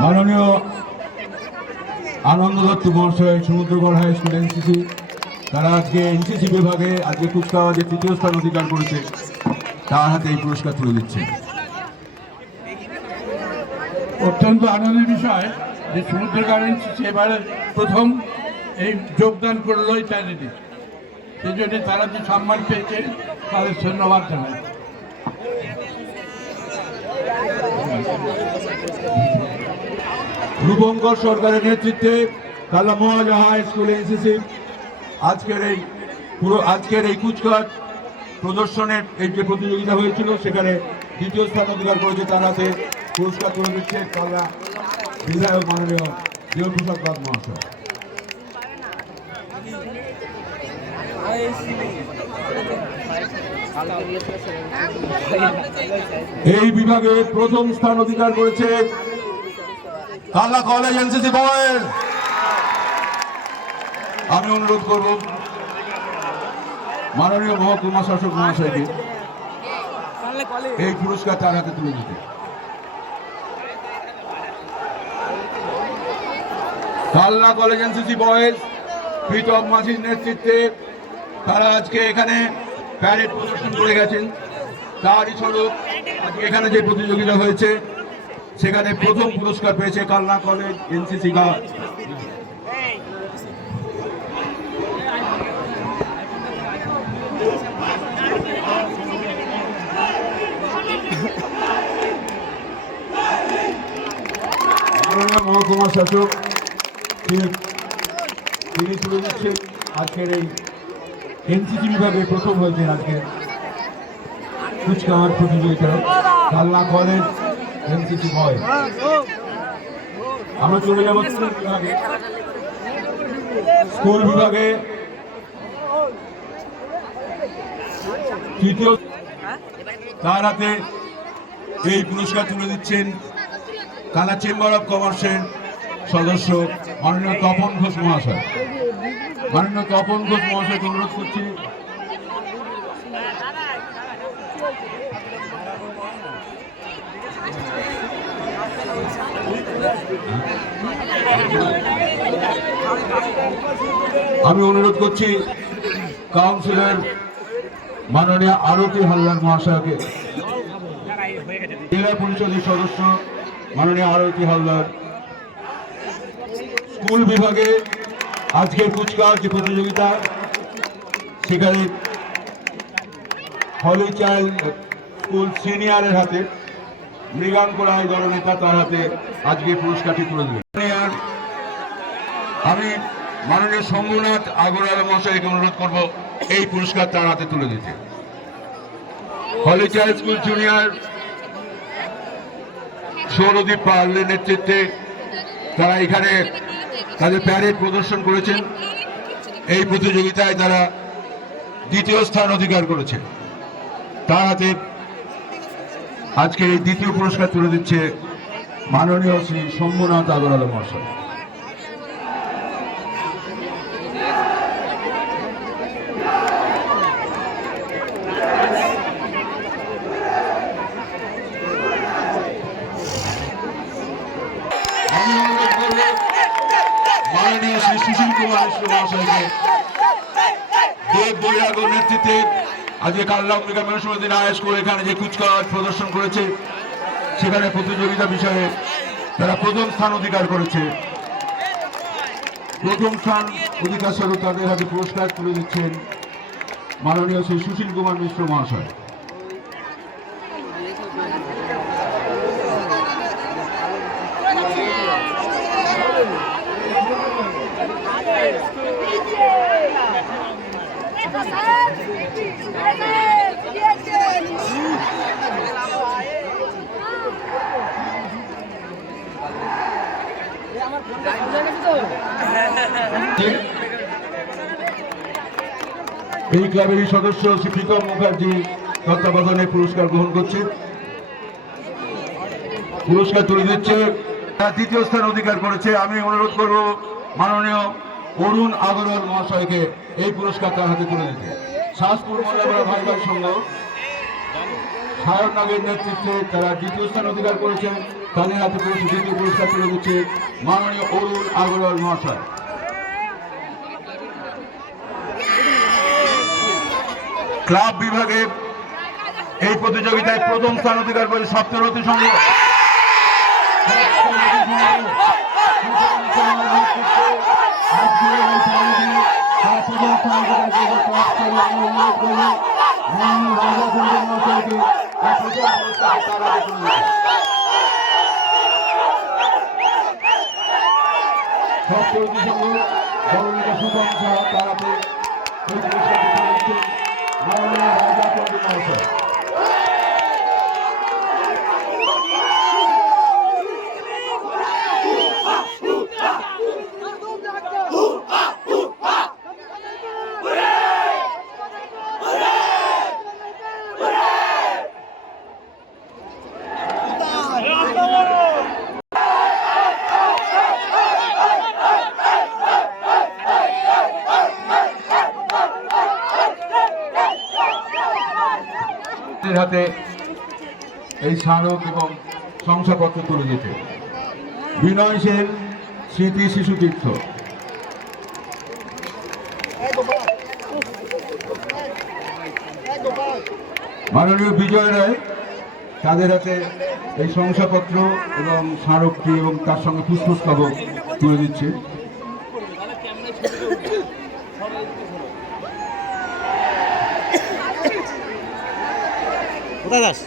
মাননীয় আনন্দ দত্ত মহাশয়, Samudragarh high school NCC, তারা আজকে এনসিসি বিভাগে আজকে কুচকাওয়াজে তৃতীয় স্থান অধিকার করেছে, তার হাতে এই পুরস্কার তুলে দিচ্ছে। অত্যন্ত আনন্দের বিষয় যে সমুদ্রগড় এনসিসি এবারে প্রথম এই যোগদান করলো এই চ্যানেলে, সেই জন্য তারা যে সম্মান পেয়েছে তাদের ধন্যবাদ জানাই। রূপঙ্কর সরকারের নেতৃত্বে কালা মহাজা হাই স্কুল এনসিসি আজকের এই কুচকাওয়াজ প্রদর্শনের এই যে প্রতিযোগিতা হয়েছিল সেখানে দ্বিতীয় স্থান অধিকার করেছে, তার হাতে পুরস্কার তুলে দিচ্ছে কালা বিধায়ক মাননীয় দেবপ্রসাদ দাস মহাশয়। এই বিভাগে প্রথম স্থান অধিকার করেছে কালনা কলেজ এনসিসি বয়েজ। আমি অনুরোধ করব মাননীয় মহকুমা শাসক মহাশয়কে এই পুরস্কার তার হাতে তুলে দিতে। Kalna college NCC boys Pritam মাঝির নেতৃত্বে তারা আজকে এখানে প্যারেড প্রদর্শন করে গেছেন। তারই স্বরূপ আজকে এখানে যে প্রতিযোগিতা হয়েছে সেখানে প্রথম পুরস্কার পেয়েছে কালনা কলেজ এনসিসি গার্ড। মহকুমা শাসক তিনি তুলে দিচ্ছেন আজকের এই এনসিসি বিভাগে প্রথম হয়েছে আজকে কুচকাওয়াজ প্রতিযোগিতায় কালনা কলেজ এনসিসি বয়। আমরা চলে যাব স্কুল বিভাগে তৃতীয়, তার হাতে এই পুরস্কার তুলে দিচ্ছেন কালনা চেম্বার অফ কমার্সের সদস্য মাননীয় তপন ঘোষ মহাশয়। মাননীয় তপন ঘোষ মহাশয়কে অনুরোধ করছি কাউন্সিলর মাননীয় আরতি হালদার মহাশয়কে, জেলা পরিষদের সদস্য মাননীয় আরতি হালদার। স্কুল বিভাগে আজকের কুচকাওয়াজ যে প্রতিযোগিতা সেখানে হলি চাইল্ড স্কুল সিনিয়রের হাতে মৃগাঙ্ক রায় দলনেতা, তার হাতে আজকে পুরস্কারটি তুলে দিলেন। আমি মাননীয় শম্ভুনাথ আগরওয়ালা মহাশয়কে অনুরোধ করব এই পুরস্কার তার হাতে তুলে দিতে। হলি চাইল্ড স্কুল জুনিয়র সৌরদীপ পালের নেতৃত্বে তারা এখানে তাদের প্যারেড প্রদর্শন করেছেন। এই প্রতিযোগিতায় তারা দ্বিতীয় স্থান অধিকার করেছে, তার হাতে আজকে এই দ্বিতীয় পুরস্কার তুলে দিচ্ছে মাননীয় শ্রী শম্ভুনাথ আগরওয়ালা মহাশয়। মাননীয় শ্রী সুশীল কুমার মিশ্র মহাশয়কে দেব বৈরাগর নেতৃত্বে আজকে Kalna Ambika missionary high school এখানে যে কুচকাওয়াজ প্রদর্শন করেছে সেখানে প্রতিযোগিতা বিষয়ে তারা প্রথম স্থান অধিকার করেছে। প্রথম স্থান অধিকার স্বরূপ তাদের হাতে পুরস্কার তুলে দিচ্ছেন মাননীয় শ্রী সুশীল কুমার মিশ্র মহাশয়। এই ক্লাবেরই সদস্য শ্রী প্রীতম মুখার্জি তত্ত্বাবধানে পুরস্কার গ্রহণ করছে, পুরস্কার তুলে দিচ্ছে, দ্বিতীয় স্থান অধিকার করেছে। আমি অনুরোধ করব মাননীয় অরুণ আগরওয়াল মহাশয়কে এই পুরস্কার তার হাতে তুলে দিতে। শাহপুর মোল্লাপাড়া ভাই ভাই সংঘ সায়ন নাগের নেতৃত্বে তারা দ্বিতীয় স্থান অধিকার করেছেন। তাদের হাতে দ্বিতীয় পুরস্কার তুলে দিচ্ছে মাননীয় অরুণ আগরওয়াল মহাশয়। ক্লাব বিভাগে এই প্রতিযোগিতায় প্রথম স্থান অধিকার করে সপ্তরথী সংঘ। সপ্তরথী সংঘ জননেতা সুপন ছাড়া তারাতে মাননীয় রাজা পণ্ডিত মহাশয়। হাতে এই স্মারক এবং শংসাপত্র তুলে দিতে বিনয় সেন স্মৃতি শিশু তীর্থ। মাননীয় বিজয় রায় তাদের হাতে এই শংসাপত্র এবং স্মারকটি এবং তার সঙ্গে পুষ্পস্তবক তুলে দিচ্ছে। কোথায় যাস?